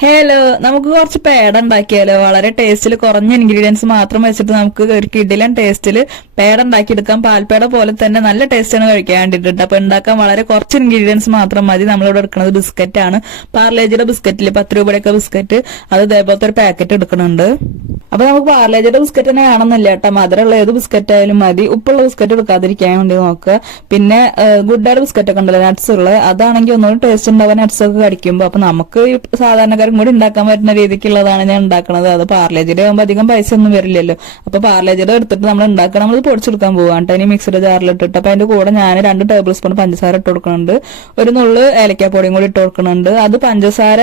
Hello നമുക്ക് കുറച്ച് പേട ഉണ്ടാക്കിയാലോ? വളരെ ടേസ്റ്റിൽ കുറഞ്ഞ ഇൻഗ്രീഡിയൻസ് മാത്രം വെച്ചിട്ട് നമുക്ക് ഒരു കിഡിലൻ ടേസ്റ്റിൽ പേട ഉണ്ടാക്കിയെടുക്കാം. പാൽപ്പേട പോലെ തന്നെ നല്ല ടേസ്റ്റാണ് കഴിക്കാൻ വേണ്ടിയിട്ടുണ്ട്. അപ്പൊ ഉണ്ടാക്കാൻ വളരെ കുറച്ച് ഇൻഗ്രീഡിയൻസ് മാത്രം മതി. നമ്മളിവിടെ എടുക്കുന്നത് ബിസ്ക്കറ്റ് ആണ്. പാർലേജിയുടെ ബിസ്ക്കറ്റിൽ പത്ത് രൂപയുടെയൊക്കെ ബിസ്ക്കറ്റ് അത് ഇതേപോലത്തെ ഒരു പാക്കറ്റ് എടുക്കുന്നുണ്ട്. അപ്പൊ നമുക്ക് പാർലേജിയുടെ ബിസ്ക്കറ്റ് തന്നെ വേണമെന്നില്ല കേട്ടോ. മധുരമുള്ള ഏത് ബിസ്ക്കറ്റ് ആയാലും മതി. ഉപ്പുള്ള ബിസ്ക്കറ്റ് എടുക്കാതിരിക്കാൻ വേണ്ടി നോക്കുക പിന്നെ ഗുഡായുടെ ബിസ്ക്കറ്റ് ഒക്കെ ഉണ്ടല്ലോ നട്ട്സ് ഉള്ളത് അതാണെങ്കിൽ ഒന്നുകൂടി ടേസ്റ്റ് ഉണ്ടാവാൻ നട്ട്സ് ഒക്കെ കടിക്കുമ്പോൾ അപ്പൊ നമുക്ക് സാധാരണക്കാരും കൂടി ഉണ്ടാക്കാൻ പറ്റുന്ന രീതിക്കുള്ളതാണ് ഞാൻ ഉണ്ടാക്കുന്നത് അത് പാർലേജിയുടെ ആകുമ്പോൾ അധികം പൈസ ഒന്നും വരില്ലല്ലോ. അപ്പൊ പാർലേജിയുടെ എടുത്തിട്ട് നമ്മൾ ഉണ്ടാക്കണം. നമ്മൾ പൊടിച്ചെടുക്കാൻ പോവാണ് കേട്ടോ. ഇനി മിക്സിയുടെ ജാറിൽ ജാറിലിട്ടിട്ട് അപ്പൊ അതിന്റെ കൂടെ ഞാൻ രണ്ട് ടേബിൾ സ്പൂൺ പഞ്ചസാര ഇട്ട് കൊടുക്കുന്നുണ്ട്. ഒരു നുള്ളു ഏലക്കാപ്പൊടിയും കൂടി ഇട്ട് കൊടുക്കുന്നുണ്ട്. അത് പഞ്ചസാര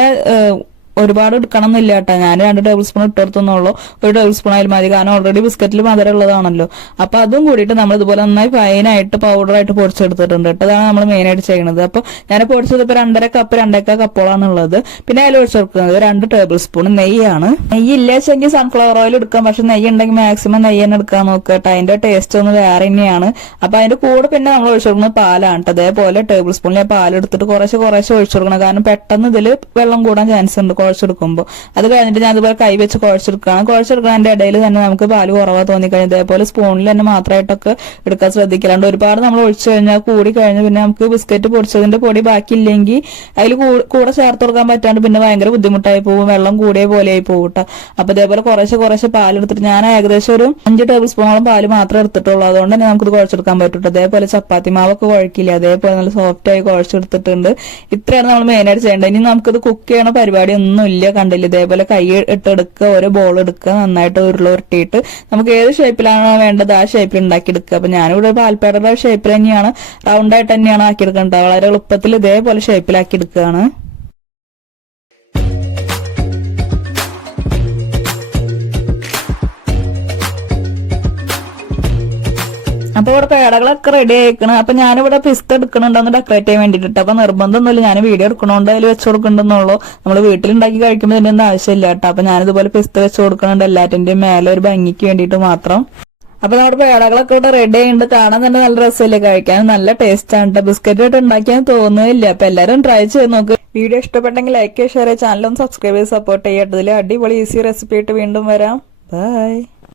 ഒരുപാട് എടുക്കണം എന്നില്ല കേട്ടോ. ഞാൻ രണ്ട് ടേബിൾ സ്പൂൺ ഇട്ടെടുത്തുന്നുള്ളൂ ഒരു ടേബിൾ സ്പൂൺ ആയാലും മതി കാരണം ഓൾറെഡി ബിസ്ക്കറ്റിൽ മധുരം ഉള്ളതാണല്ലോ അപ്പൊ അതും കൂടിയിട്ട് നമ്മൾ ഇതുപോലെ നന്നായി ഫൈനായിട്ട് പൗഡറായിട്ട് പൊടിച്ചെടുത്തിട്ടുണ്ട് കേട്ടോ. അതാണ് നമ്മൾ മെയിൻ ആയിട്ട് ചെയ്യുന്നത്. അപ്പൊ ഞാൻ പൊടിച്ചത് ഇപ്പൊ രണ്ടര കപ്പ് രണ്ടേക്ക കപ്പോളാണ് ഉള്ളത് പിന്നെ അതിൽ ഒഴിച്ചു കൊടുക്കുന്നത് രണ്ട് ടേബിൾ സ്പൂൺ നെയ്യാണ്. നെയ്യ് ഇല്ലെങ്കിൽ സൺഫ്ലവർ ഓയിൽ എടുക്കാം. പക്ഷെ നെയ്യ് ഉണ്ടെങ്കിൽ മാക്സിമം നെയ്യ് തന്നെ എടുക്കാൻ നോക്കുക കേട്ടോ. അതിന്റെ ടേസ്റ്റ് ഒന്ന് വേറെ തന്നെയാണ്. അപ്പൊ അതിന്റെ കൂടെ പിന്നെ നമ്മൾ ഒഴിച്ചു കൊടുക്കുന്നത് പാലാണ് അതേപോലെ ടേബിൾ സ്പൂണിലെ പാൽ എടുത്തിട്ട് കുറേശ്ശെ കുറേശ്ശെ ഒഴിച്ചു കൊടുക്കണം. കാരണം പെട്ടെന്ന് ഇതിൽ വെള്ളം കൂടാൻ ചാൻസ് ഉണ്ട്. കുഴച്ചെടുക്കുമ്പോൾ അത് കഴിഞ്ഞിട്ട് ഞാൻ അതുപോലെ കൈ വെച്ച് കുഴച്ചെടുക്കുകയാണ് കുഴച്ചെടുക്കുന്നതിന്റെ ഇടയിൽ തന്നെ നമുക്ക് പാൽ കുറവാ തോന്നിക്കഴിഞ്ഞാൽ. ഇതേപോലെ സ്പൂണിൽ തന്നെ മാത്രമായിട്ടൊക്കെ എടുക്കാൻ ശ്രദ്ധിക്കലുണ്ട്. ഒരുപാട് നമ്മൾ ഒഴിച്ചു കഴിഞ്ഞാൽ കൂടി കഴിഞ്ഞാൽ പിന്നെ നമുക്ക് ബിസ്ക്കറ്റ് പൊടിച്ചതിന്റെ പൊടി ബാക്കിയില്ലെങ്കിൽ അതിൽ കൂടെ ചേർത്ത് കൊടുക്കാൻ പറ്റാണ്ട് പിന്നെ ഭയങ്കര ബുദ്ധിമുട്ടായി പോകും. വെള്ളം കൂടിയ പോലെയായി പോകും കേട്ടോ അപ്പൊ ഇതേപോലെ കുറേശ്ശെ കുറേശ്ശെ പാൽ എടുത്തിട്ട് ഞാൻ ഏകദേശം ഒരു അഞ്ച് ടേബിൾ സ്പൂണോളം പാൽ മാത്രമേ എടുത്തിട്ടുള്ളൂ. അതുകൊണ്ട് തന്നെ നമുക്ക് നമുക്കിത് കുഴച്ചെടുക്കാൻ പറ്റും അതേപോലെ ചപ്പാത്തി മാവൊക്കെ കുഴക്കില്ല. അതേപോലെ നല്ല സോഫ്റ്റ് ആയി കുഴച്ചെടുത്തിട്ടുണ്ട് ഇത്രയാണ് നമ്മൾ മെയിനായിട്ട് ചെയ്യേണ്ടത്. ഇനി നമുക്കിത് കുക്ക് ചെയ്യണ പരിപാടി ഒന്നും ഇല്ല കണ്ടില്ല. ഇതേപോലെ കൈ ഇട്ടെടുക്കുക ഓരോ ബോൾ എടുക്കുക നന്നായിട്ട് ഉരുള ഉരുട്ടിയിട്ട് നമുക്ക് ഏത് ഷേപ്പിലാണോ വേണ്ടത് ആ ഷേപ്പിൽ ഉണ്ടാക്കിയെടുക്കുക. അപ്പൊ ഞാനിവിടെ പാൽപ്പേടയുടെ ഷേപ്പിൽ തന്നെയാണ്. റൗണ്ട് ആയിട്ട് തന്നെയാണ് ആക്കിയെടുക്കേണ്ടത്. വളരെ എളുപ്പത്തിൽ ഇതേപോലെ ഷേപ്പിലാക്കി എടുക്കുകയാണ് അപ്പൊ ഇവിടെ പേടകളൊക്കെ റെഡി ആയിക്കണം. അപ്പൊ ഞാനിവിടെ പിസ്ത എടുക്കണുണ്ടെന്ന് ഡെക്കറേറ്റ് ചെയ്യാൻ വേണ്ടിട്ട് അപ്പൊ നിർബന്ധമൊന്നുമില്ല. ഞാൻ വീഡിയോ എടുക്കണോണ്ട് അതിൽ വെച്ച് കൊടുക്കണ്ടെന്നുള്ളൂ. നമ്മൾ വീട്ടിലുണ്ടാക്കി കഴിക്കുമ്പോൾ ഇതിന്റെ ഒന്നും ആവശ്യമില്ല കേട്ടോ. അപ്പൊ ഞാനിതുപോലെ പിസ്ത വെച്ച് കൊടുക്കണുണ്ട്. എല്ലാറ്റിന്റെയും മേലെ ഒരു ഭംഗിക്ക് വേണ്ടിയിട്ട് മാത്രം. അപ്പൊ നമ്മുടെ പേടകളൊക്കെ ഇവിടെ റെഡി ആയിട്ട് കാണാൻ തന്നെ നല്ല രസമല്ലേ കഴിക്കാൻ? നല്ല ടേസ്റ്റ് ആണ് ബിസ്ക്കറ്റ് ആയിട്ട് ഉണ്ടാക്കിയാൽ തോന്നുന്നില്ല. അപ്പൊ എല്ലാരും ട്രൈ ചെയ്ത് നോക്ക്. വീഡിയോ ഇഷ്ടപ്പെട്ടെങ്കിൽ ലൈക്ക് ഷെയർ ചാനലും സബ്സ്ക്രൈബ് ചെയ്ത് സപ്പോർട്ട് ചെയ്യട്ടതിൽ അടിപൊളി ഈസി റെസിപ്പി ആയിട്ട് വീണ്ടും വരാം. ബൈ